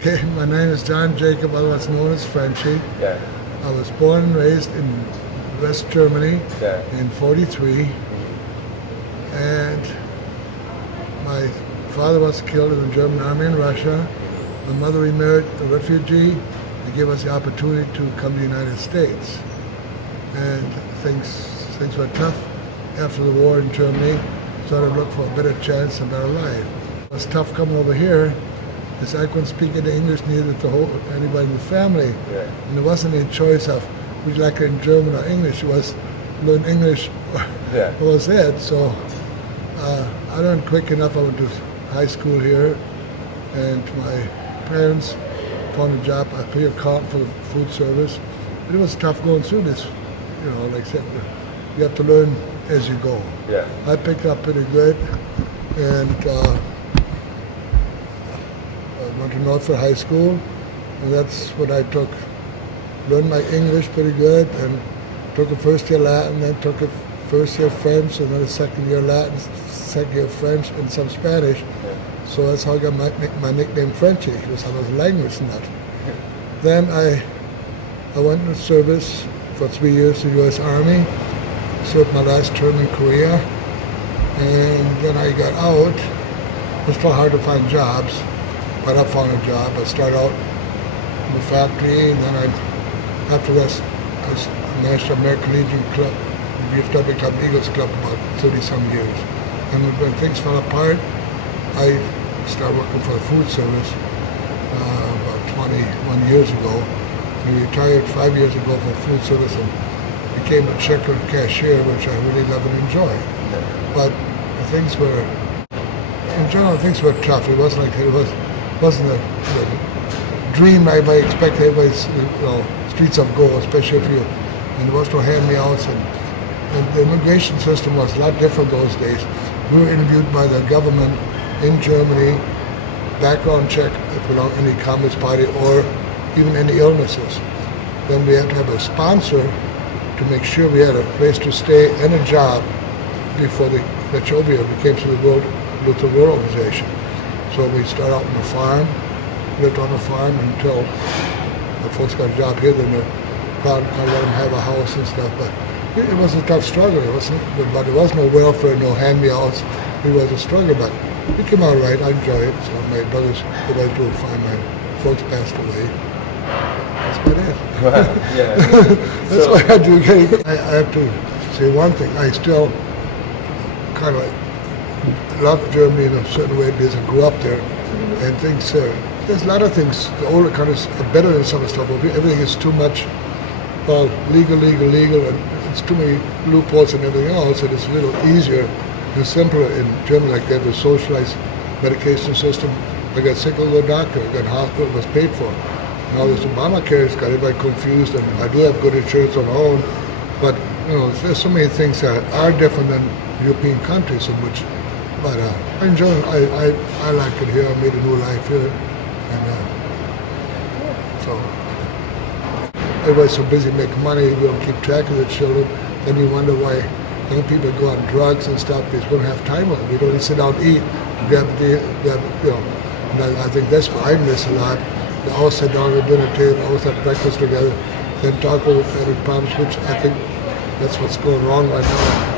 Okay, my name is John Jacob, otherwise known as Frenchie. Yeah. I was born and raised in West Germany in '43, and my father was killed in the German army in Russia. My mother remarried a refugee and gave us the opportunity to come to the United States. And things were tough after the war in Germany, so I looked for a better chance, a better life. It was tough coming over here, because I couldn't speak any English, neither to anybody in the family. Yeah. And there wasn't any choice of would you like it in German or English. It was learn English was it. So I learned quick enough. I went to high school here, and my parents found a job at a account for the food service. But it was tough going through this. You know, like I said, you have to learn as you go. Yeah. I picked up pretty good, and went to Northford High School, and that's what I took. Learned my English pretty good, and took a first year Latin, then took a first year French, and then a second year Latin, second year French, and some Spanish. Yeah. So that's how I got my nickname Frenchie, because I was a language nut. Then I went into service for 3 years in the U.S. Army, served my last term in Korea, and then I got out. It was still hard to find jobs, but I found a job. I started out in the factory, and then after that, I managed the American Legion Club, VFW Club, Eagles Club, about 30-some years. And when things fell apart, I started working for the food service about 21 years ago. I retired 5 years ago from food service and became a checker and cashier, which I really love and enjoy. But things were, in general, things were tough. It wasn't like wasn't the dream I might expect everybody's, streets of gold, especially if you, and there was no hand-me-outs, and the immigration system was a lot different those days. We were interviewed by the government in Germany, background check if we belonged to any Communist Party or even any illnesses. Then we had to have a sponsor to make sure we had a place to stay and a job before they let you over here. We came to the World Organization. So we started out on the farm, lived on the farm until the folks got a job here, then they kind of let them have a house and stuff. But it was a tough struggle. But there was no welfare, no hand-me-outs. It was a struggle, but it came out right. I enjoyed it. So my brothers, everybody's doing fine. My folks passed away. That's about it. Right. Yeah. That's why I do. I have to say one thing. I still kind of love Germany in a certain way because I grew up there, and things. There's a lot of things. The older countries are better than some of the stuff. Everything is too much, legal, and it's too many loopholes and everything else. And it's a little easier and simpler in Germany. Like they have a socialized medication system. I got sick, I go to the doctor. I got hospital, it was paid for. Now this Obamacare has got everybody confused, and I do have good insurance on my own, but there's so many things that are different than European countries in which. But I enjoy it. I like it here. I made a new life here, and so everybody's so busy making money, we don't keep track of the children. Then you wonder why young people go on drugs and stuff because we don't have time with them. We don't even sit down and eat. And I think that's what I miss a lot. We all sit down at the dinner table, always have breakfast together, then talk about family problems, which I think that's what's going wrong right now.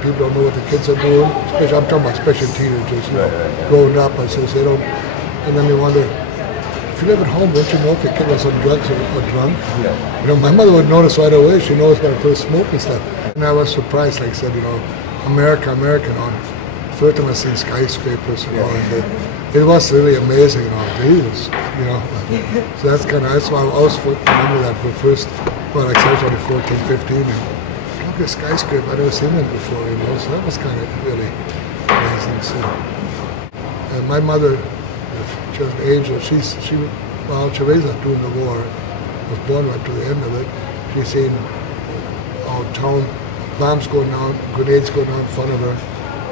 People don't know what the kids are doing. Especially, I'm talking about special teenagers, growing up. I says they don't, and then they wonder, if you live at home, don't you know if your kid was on drugs or drunk? Yeah. My mother would notice right away. She knows when I first smoked and stuff. And I was surprised, like I said, America, first time I seen skyscrapers, and it was really amazing, Jesus, So that's why I always remember that for first, like I said, I was only 14, 15, and a skyscraper, I'd never seen that before, so that was kind of really amazing. So, and my mother, she was an angel. She raised us during the war. Was born right to the end of it. She seen our town, bombs going down, grenades going down in front of her.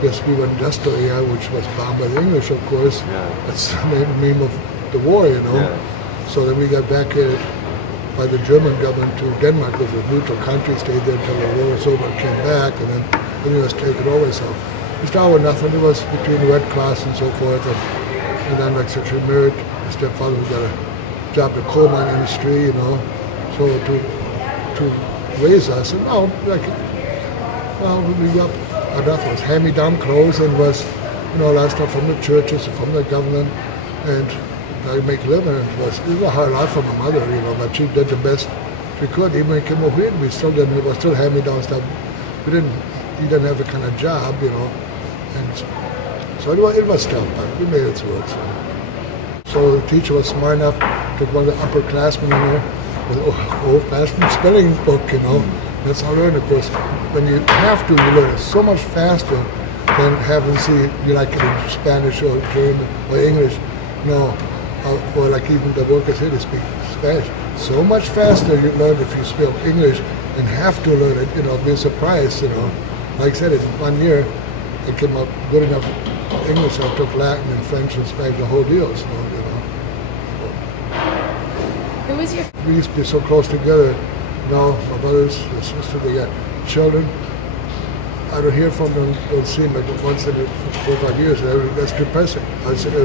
Because we were in Destro area, which was bombed by the English, of course. Yeah. That's the name of the war, Yeah. So then we got evacuated by the German government to Denmark. It was a neutral country, stayed there until the war was over and came back, and then it was taken over. So we started with nothing. It was between the Red Cross and so forth, and then like I said, she married a My stepfather who got a job in the coal mine industry, you know. So to raise us, and now like, well, we got enough was hand-me-down clothes and was, you know, a lot of stuff from the churches and from the government, and I make a living. It was a hard life for my mother, you know, but she did the best she could. Even when we came over here, we still didn't. It was still hand-me-down stuff. He didn't have the kind of job, you know, and so it was tough, but we made it through it. So the teacher was smart enough, took one of the upperclassmen in there with an old-fashioned spelling book, you know. That's how I learned, of course. When you have to, you learn it so much faster than having to see, you like it in Spanish or German or English, you know, or like even the workers here, they speak Spanish. So much faster you learn if you speak English and have to learn it, you know, be surprised, you know. Like I said, in 1 year, I came up good enough English, I took Latin and French and Spanish, the whole deal, so, you know. Who was your... We used to be so close together. Now, my brothers and sisters, they got children. I don't hear from them, don't see them like once in 4 or 5 years. That's depressing. I said to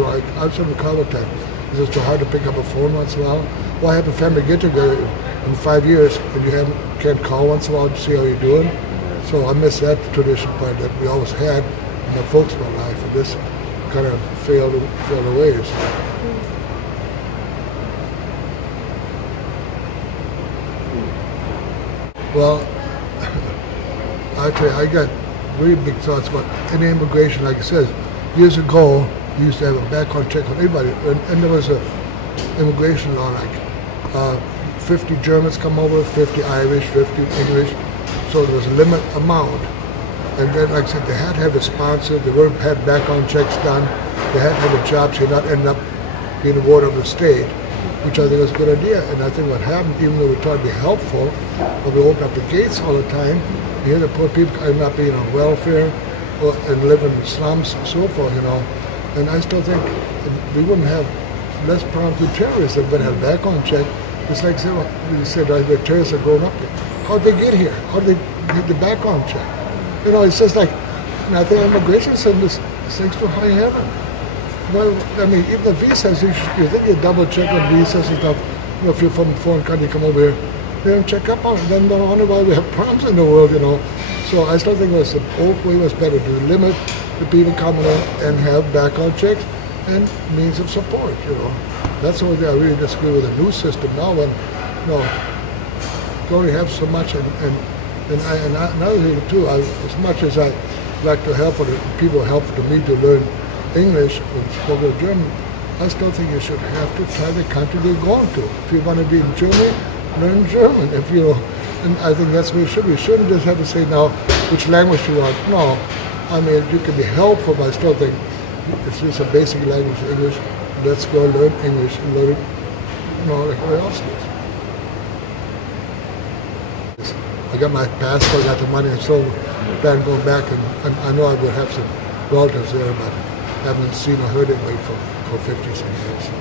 call all the time. It's just too hard to pick up a phone once in a while. Well, I have a family get-together in 5 years, and you can't call once in a while to see how you're doing. So I miss that tradition part that we always had in the folks in my life, and this kind of failed away. So. Well, I tell you, I got really big thoughts about any immigration. Like I said, years ago, we used to have a background check on anybody, and there was a immigration law like 50 Germans come over, 50 Irish, 50 English. So there was a limit amount. And then, like I said, they had to have a sponsor. They would have had background checks done. They had to have a job, so you're not ending up being a ward of the state, which I think was a good idea. And I think what happened, even though we tried to be helpful, but we opened up the gates all the time, you hear the poor people end up being on welfare and living in slums and so forth, you know. And I still think we wouldn't have less problems with terrorists if we had a background check. It's like you said, the terrorists are growing up here. How'd they get here? How did they get the background check? You know, it's just like, and I think immigration service sinks to high heaven. Well, I mean, even the visas, you think you double check on visas and stuff. You know, if you're from a foreign country, come over here, they don't check up on it. Then don't wonder why we have problems in the world, you know. So I still think the old way was better to limit the people coming in and have background checks and means of support, you know. That's the only thing I really disagree with the new system now when, you know, you only have so much. And another thing too, as much as I like to help people help to me to learn English and spoken German, I still think you should have to try the country you're going to. If you want to be in Germany, learn German. If you, and I think that's what we should. We shouldn't just have to say now which language you want. No, I mean you can be helpful, but I still think it's just a basic language, English. Let's go learn English and learn it, you know, like everybody else does. I got my passport, I got the money, and so plan going back, and I know I would have some relatives there, but haven't seen or heard anybody for 50 some years. So.